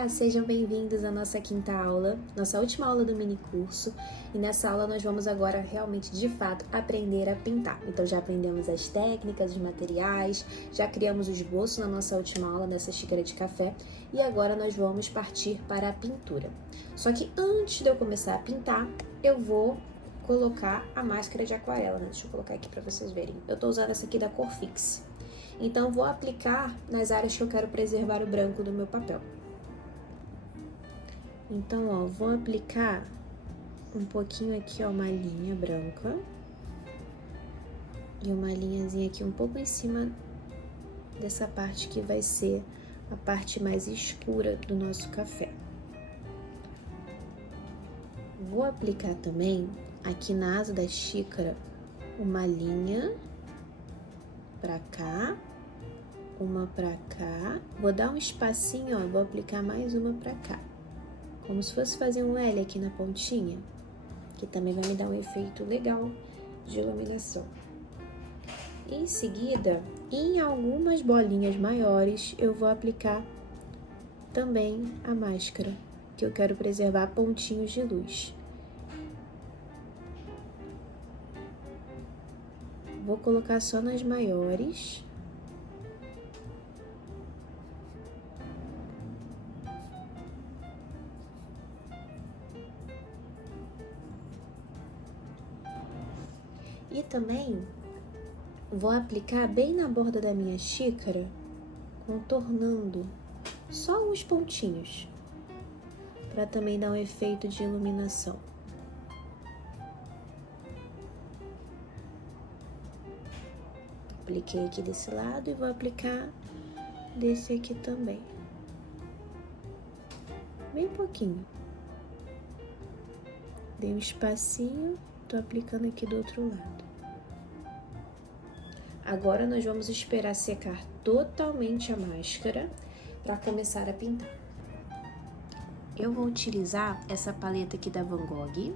Olá, sejam bem-vindos à nossa quinta aula, nossa última aula do mini curso. E nessa aula nós vamos agora realmente, de fato, aprender a pintar. Então já aprendemos as técnicas, os materiais, já criamos o esboço na nossa última aula dessa xícara de café e agora nós vamos partir para a pintura. Só que antes de eu começar a pintar, eu vou colocar a máscara de aquarela, né? Deixa eu colocar aqui para vocês verem. Eu tô usando essa aqui da cor Fix. Então vou aplicar nas áreas que eu quero preservar o branco do meu papel. Então, ó, vou aplicar um pouquinho aqui, ó, uma linha branca e uma linhazinha aqui um pouco em cima dessa parte que vai ser a parte mais escura do nosso café. Vou aplicar também aqui na asa da xícara uma linha pra cá, uma pra cá. Vou dar um espacinho, ó, vou aplicar mais uma pra cá. Como se fosse fazer um L aqui na pontinha, que também vai me dar um efeito legal de iluminação. Em seguida, em algumas bolinhas maiores, eu vou aplicar também a máscara, que eu quero preservar pontinhos de luz. Vou colocar só nas maiores. E também vou aplicar bem na borda da minha xícara, contornando só uns pontinhos, para também dar um efeito de iluminação. Apliquei aqui desse lado e vou aplicar desse aqui também. Bem pouquinho. Dei um espacinho, tô aplicando aqui do outro lado. Agora nós vamos esperar secar totalmente a máscara para começar a pintar. Eu vou utilizar essa paleta aqui da Van Gogh,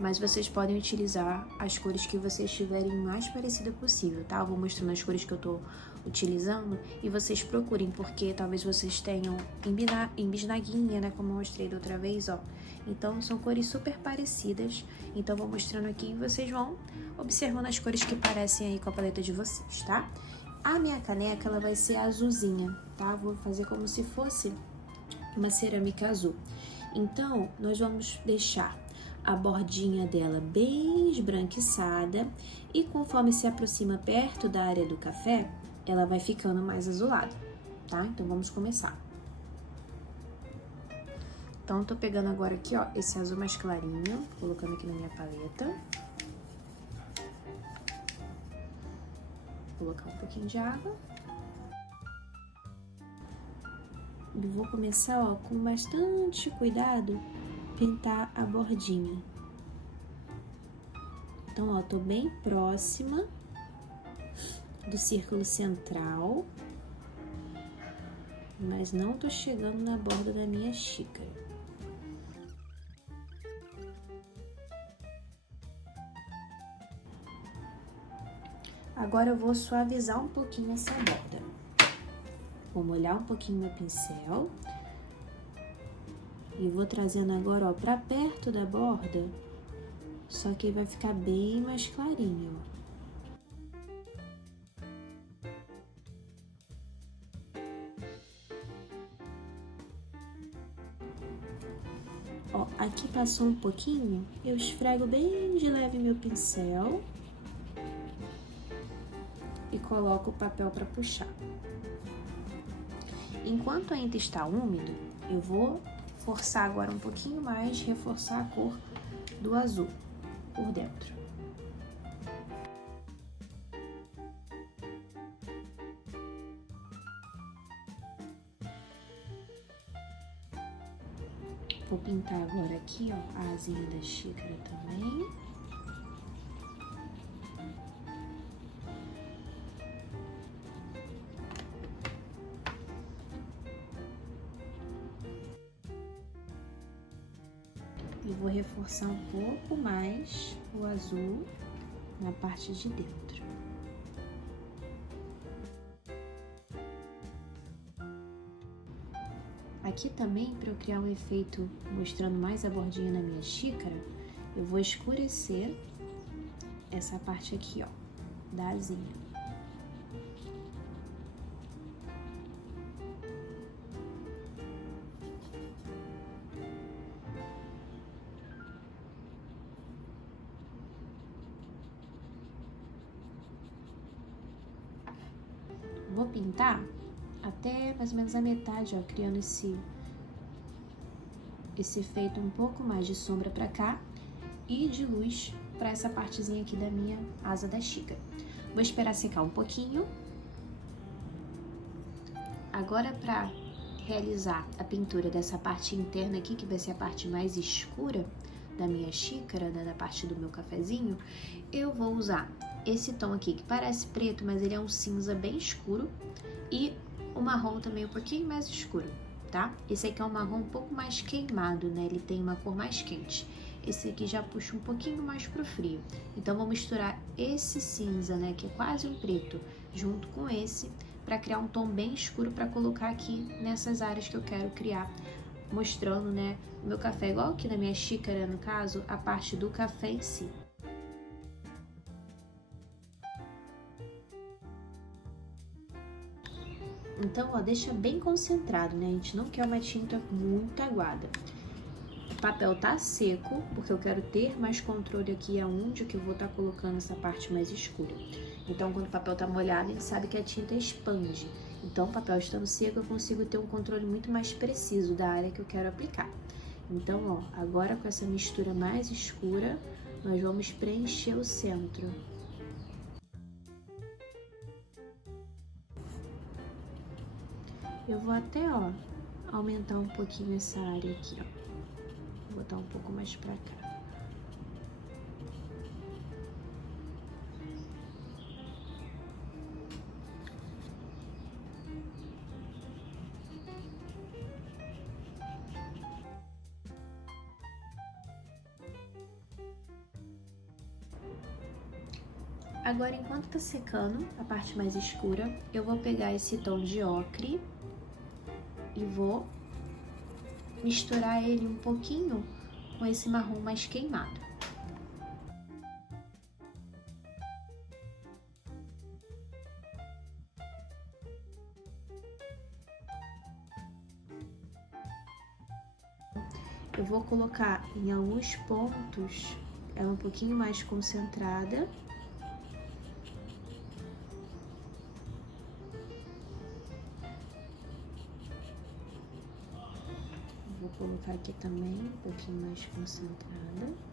mas vocês podem utilizar as cores que vocês tiverem mais parecida possível, tá? Eu vou mostrando as cores que eu tô utilizando e vocês procurem, porque talvez vocês tenham em bisnaguinha, né? Como eu mostrei da outra vez, ó. Então, são cores super parecidas. Então, eu vou mostrando aqui e vocês vão observando as cores que parecem aí com a paleta de vocês, tá? A minha caneca, ela vai ser azulzinha, tá? Vou fazer como se fosse uma cerâmica azul. Então, nós vamos deixar a bordinha dela bem esbranquiçada e conforme se aproxima perto da área do café, ela vai ficando mais azulada, tá? Então, vamos começar. Então, tô pegando agora aqui, ó, esse azul mais clarinho, colocando aqui na minha paleta. Vou colocar um pouquinho de água. E vou começar, ó, com bastante cuidado, pintar a bordinha. Então, ó, tô bem próxima do círculo central, mas não tô chegando na borda da minha xícara. Agora eu vou suavizar um pouquinho essa borda. Vou molhar um pouquinho meu pincel e vou trazendo agora, ó, pra perto da borda, só que vai ficar bem mais clarinho, ó. Ó, aqui passou um pouquinho, eu esfrego bem de leve meu pincel e coloco o papel para puxar. Enquanto ainda está úmido, eu vou forçar agora um pouquinho mais, reforçar a cor do azul por dentro. Vou pintar agora aqui, ó, a asinha da xícara também. E vou reforçar um pouco mais o azul na parte de dentro. Aqui também, para eu criar um efeito mostrando mais a bordinha na minha xícara, eu vou escurecer essa parte aqui, ó, da asinha. Vou pintar até mais ou menos a metade, ó, criando esse efeito um pouco mais de sombra pra cá e de luz pra essa partezinha aqui da minha asa da xícara. Vou esperar secar um pouquinho. Agora, pra realizar a pintura dessa parte interna aqui, que vai ser a parte mais escura da minha xícara, né, da parte do meu cafezinho, eu vou usar esse tom aqui, que parece preto, mas ele é um cinza bem escuro, e o marrom também um pouquinho mais escuro, tá? Esse aqui é um marrom um pouco mais queimado, né? Ele tem uma cor mais quente. Esse aqui já puxa um pouquinho mais pro frio. Então, vou misturar esse cinza, né, que é quase um preto, junto com esse, para criar um tom bem escuro para colocar aqui nessas áreas que eu quero criar, mostrando, né, o meu café, igual aqui na minha xícara, no caso, a parte do café em si. Então, ó, deixa bem concentrado, né? A gente não quer uma tinta muito aguada. O papel tá seco, porque eu quero ter mais controle aqui aonde que eu vou estar colocando essa parte mais escura. Então, quando o papel tá molhado, a gente sabe que a tinta expande. Então, o papel estando seco, eu consigo ter um controle muito mais preciso da área que eu quero aplicar. Então, ó, agora com essa mistura mais escura, nós vamos preencher o centro. Eu vou até, ó, aumentar um pouquinho essa área aqui, ó. Vou botar um pouco mais pra cá. Agora, enquanto tá secando a parte mais escura, eu vou pegar esse tom de ocre e vou misturar ele um pouquinho com esse marrom mais queimado. Eu vou colocar em alguns pontos, ela um pouquinho mais concentrada. Vou colocar aqui também um pouquinho mais concentrada.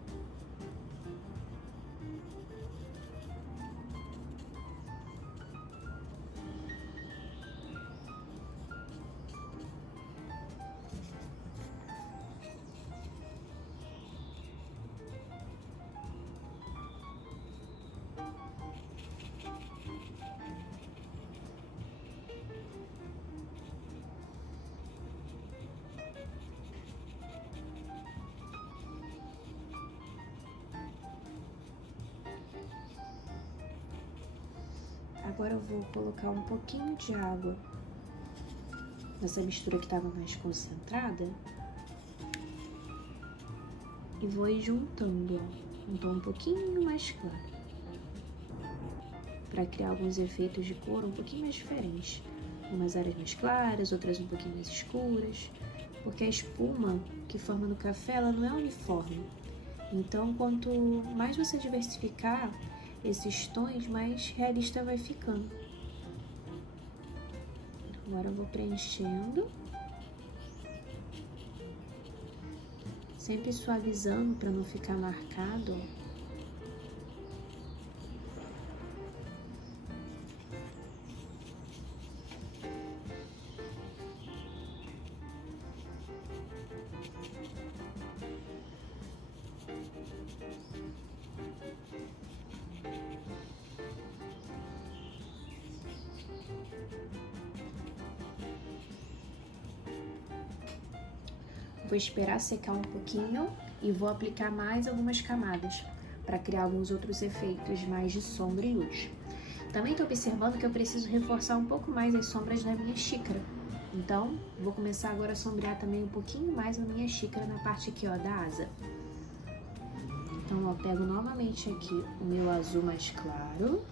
Agora eu vou colocar um pouquinho de água nessa mistura que estava mais concentrada e vou ir juntando, ó, um tom um pouquinho mais claro, para criar alguns efeitos de cor um pouquinho mais diferentes, umas áreas mais claras, outras um pouquinho mais escuras, porque a espuma que forma no café, ela não é uniforme. Então, quanto mais você diversificar esses tons, mais realista vai ficando. Agora eu vou preenchendo, sempre suavizando para não ficar marcado. Vou esperar secar um pouquinho e vou aplicar mais algumas camadas para criar alguns outros efeitos mais de sombra e luz. Também estou observando que eu preciso reforçar um pouco mais as sombras na minha xícara. Então, vou começar agora a sombrear também um pouquinho mais a minha xícara na parte aqui, ó, da asa. Então, ó, pego novamente aqui o meu azul mais claro.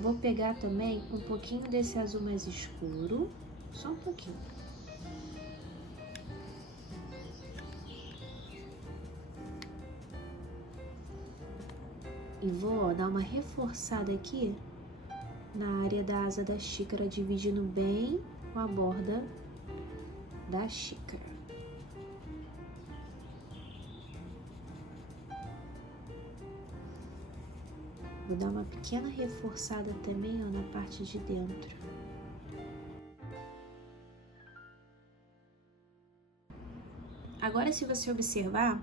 Vou pegar também um pouquinho desse azul mais escuro, só um pouquinho. E vou, ó, dar uma reforçada aqui na área da asa da xícara, dividindo bem com a borda da xícara. Vou dar uma pequena reforçada também, ó, na parte de dentro. Agora, se você observar,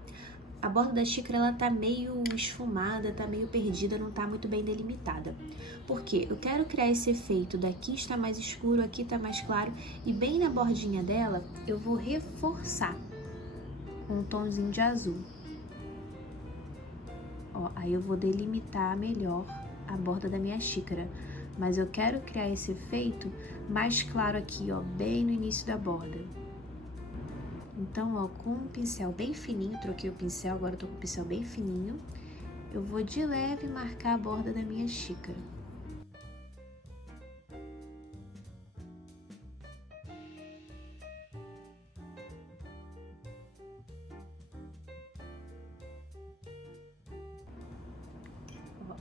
a borda da xícara ela tá meio esfumada, tá meio perdida, não tá muito bem delimitada. Por quê? Eu quero criar esse efeito daqui está mais escuro, aqui tá mais claro, e bem na bordinha dela eu vou reforçar com um tomzinho de azul. Ó, aí eu vou delimitar melhor a borda da minha xícara, mas eu quero criar esse efeito mais claro aqui, ó, bem no início da borda. Então, ó, com um pincel bem fininho, troquei o pincel, agora eu tô com o pincel bem fininho, eu vou de leve marcar a borda da minha xícara.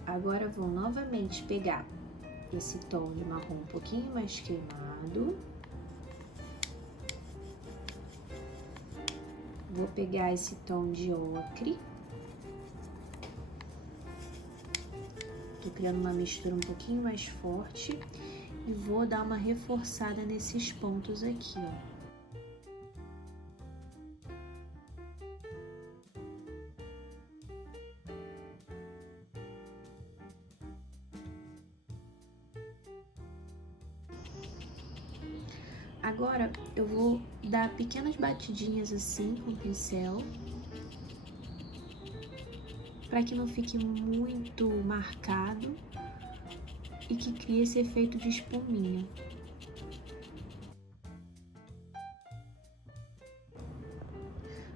Agora vou novamente pegar esse tom de marrom um pouquinho mais queimado. Vou pegar esse tom de ocre. Tô criando uma mistura um pouquinho mais forte e vou dar uma reforçada nesses pontos aqui, ó. Agora, eu vou dar pequenas batidinhas assim com o pincel, para que não fique muito marcado e que crie esse efeito de espuminha.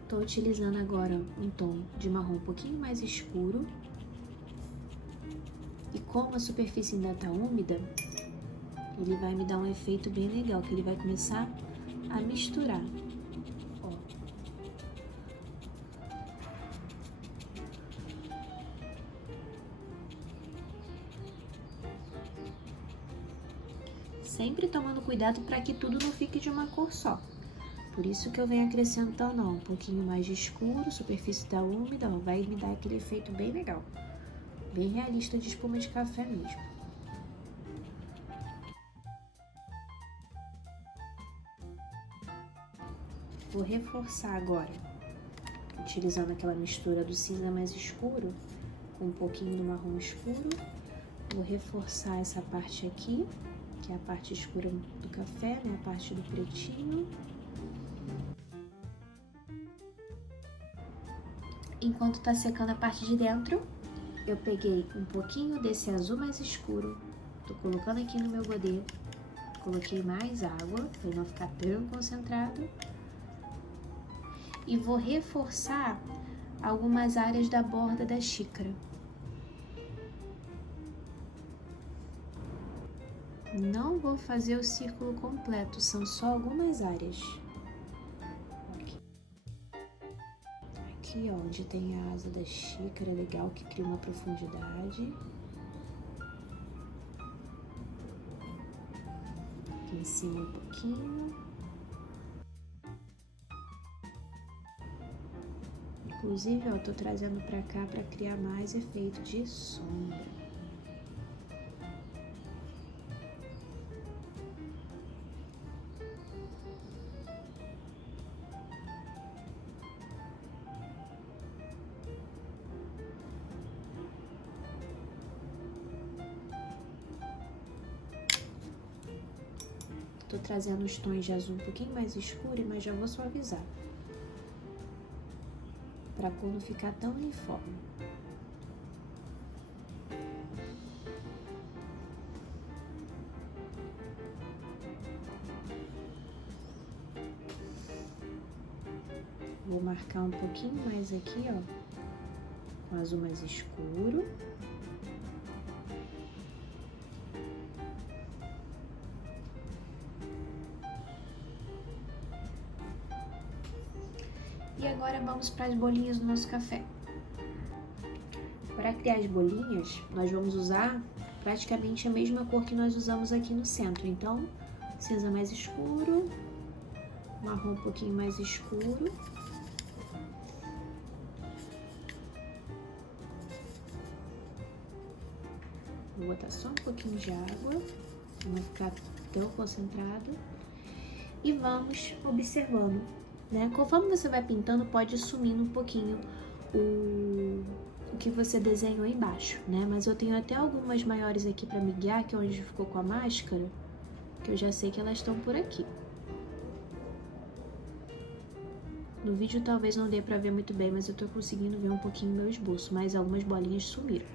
Tô utilizando agora um tom de marrom um pouquinho mais escuro, e como a superfície ainda tá úmida, ele vai me dar um efeito bem legal, que ele vai começar a misturar, ó. Sempre tomando cuidado para que tudo não fique de uma cor só. Por isso que eu venho acrescentando, ó, um pouquinho mais de escuro, superfície tá úmida, ó, vai me dar aquele efeito bem legal, bem realista de espuma de café mesmo. Vou reforçar agora, utilizando aquela mistura do cinza mais escuro com um pouquinho do marrom escuro. Vou reforçar essa parte aqui, que é a parte escura do café, né? A parte do pretinho. Enquanto tá secando a parte de dentro, eu peguei um pouquinho desse azul mais escuro, tô colocando aqui no meu godê, coloquei mais água, para não ficar tão concentrado. E vou reforçar algumas áreas da borda da xícara. Não vou fazer o círculo completo, são só algumas áreas. Aqui, ó, onde tem a asa da xícara, é legal que cria uma profundidade. Aqui em cima um pouquinho. Inclusive, ó, tô trazendo pra cá pra criar mais efeito de sombra. Tô trazendo os tons de azul um pouquinho mais escuro, mas já vou suavizar, pra cor não ficar tão uniforme. Vou marcar um pouquinho mais aqui, ó, com azul mais escuro. E agora vamos para as bolinhas do nosso café. Para criar as bolinhas, nós vamos usar praticamente a mesma cor que nós usamos aqui no centro. Então, cinza mais escuro, marrom um pouquinho mais escuro. Vou botar só um pouquinho de água, não vai ficar tão concentrado. E vamos observando, né? Conforme você vai pintando, pode ir sumindo um pouquinho o que você desenhou embaixo, né? Mas eu tenho até algumas maiores aqui para me guiar, que é onde ficou com a máscara, que eu já sei que elas estão por aqui. No vídeo talvez não dê pra ver muito bem, mas eu tô conseguindo ver um pouquinho meu esboço, mas algumas bolinhas sumiram.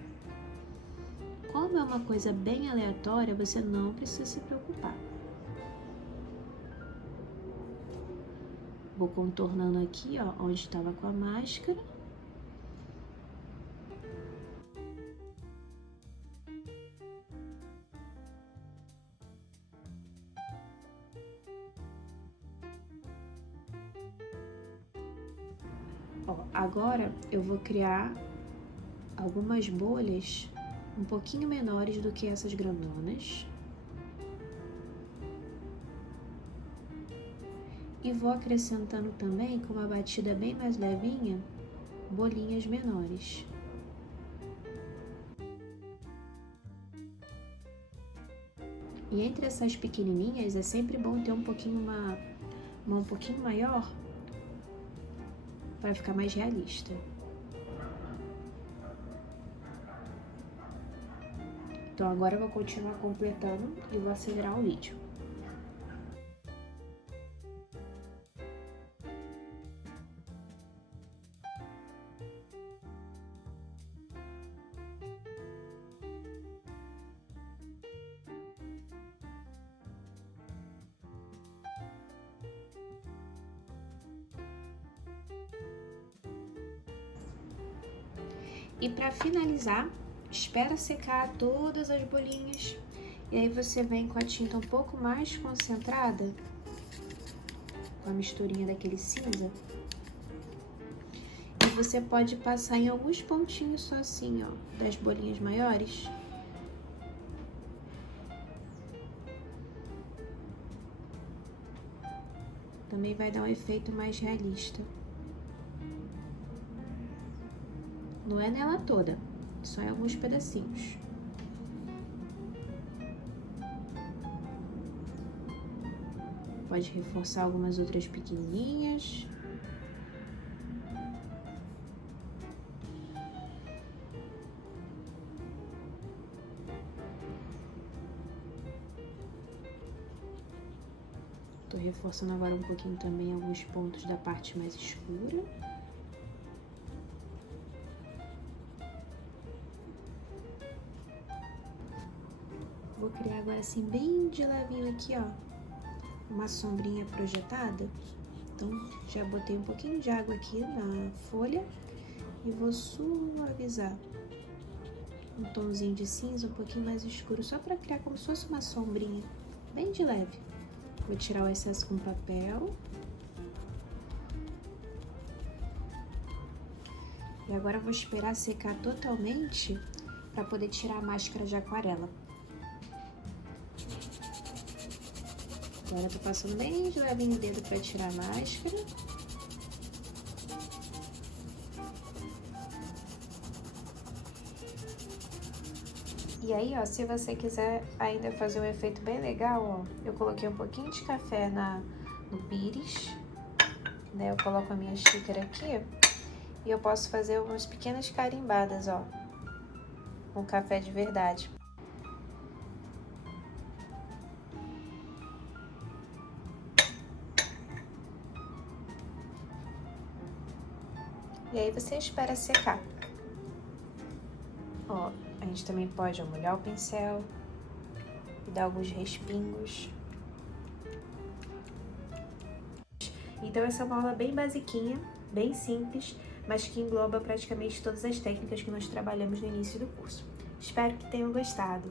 Como é uma coisa bem aleatória, você não precisa se preocupar. Vou contornando aqui, ó, onde estava com a máscara. Ó, agora eu vou criar algumas bolhas um pouquinho menores do que essas grandonas. E vou acrescentando também, com uma batida bem mais levinha, bolinhas menores. E entre essas pequenininhas é sempre bom ter um pouquinho uma um pouquinho maior para ficar mais realista. Então agora eu vou continuar completando e vou acelerar o vídeo. E para finalizar, espera secar todas as bolinhas e aí você vem com a tinta um pouco mais concentrada, com a misturinha daquele cinza. E você pode passar em alguns pontinhos só assim, ó, das bolinhas maiores. Também vai dar um efeito mais realista. Não é nela toda, só em alguns pedacinhos. Pode reforçar algumas outras pequenininhas. Tô reforçando agora um pouquinho também alguns pontos da parte mais escura. Vou criar agora assim bem de levinho aqui, ó, uma sombrinha projetada. Então já botei um pouquinho de água aqui na folha e vou suavizar um tomzinho de cinza um pouquinho mais escuro, só para criar como se fosse uma sombrinha, bem de leve. Vou tirar o excesso com papel. E agora eu vou esperar secar totalmente para poder tirar a máscara de aquarela. Agora eu tô passando bem de levinho o dedo para tirar a máscara. E aí, ó, se você quiser ainda fazer um efeito bem legal, ó, eu coloquei um pouquinho de café no pires, né? Eu coloco a minha xícara aqui e eu posso fazer umas pequenas carimbadas, ó, com café de verdade. E aí você espera secar. Ó, a gente também pode molhar o pincel e dar alguns respingos. Então essa é uma aula bem basiquinha, bem simples, mas que engloba praticamente todas as técnicas que nós trabalhamos no início do curso. Espero que tenham gostado.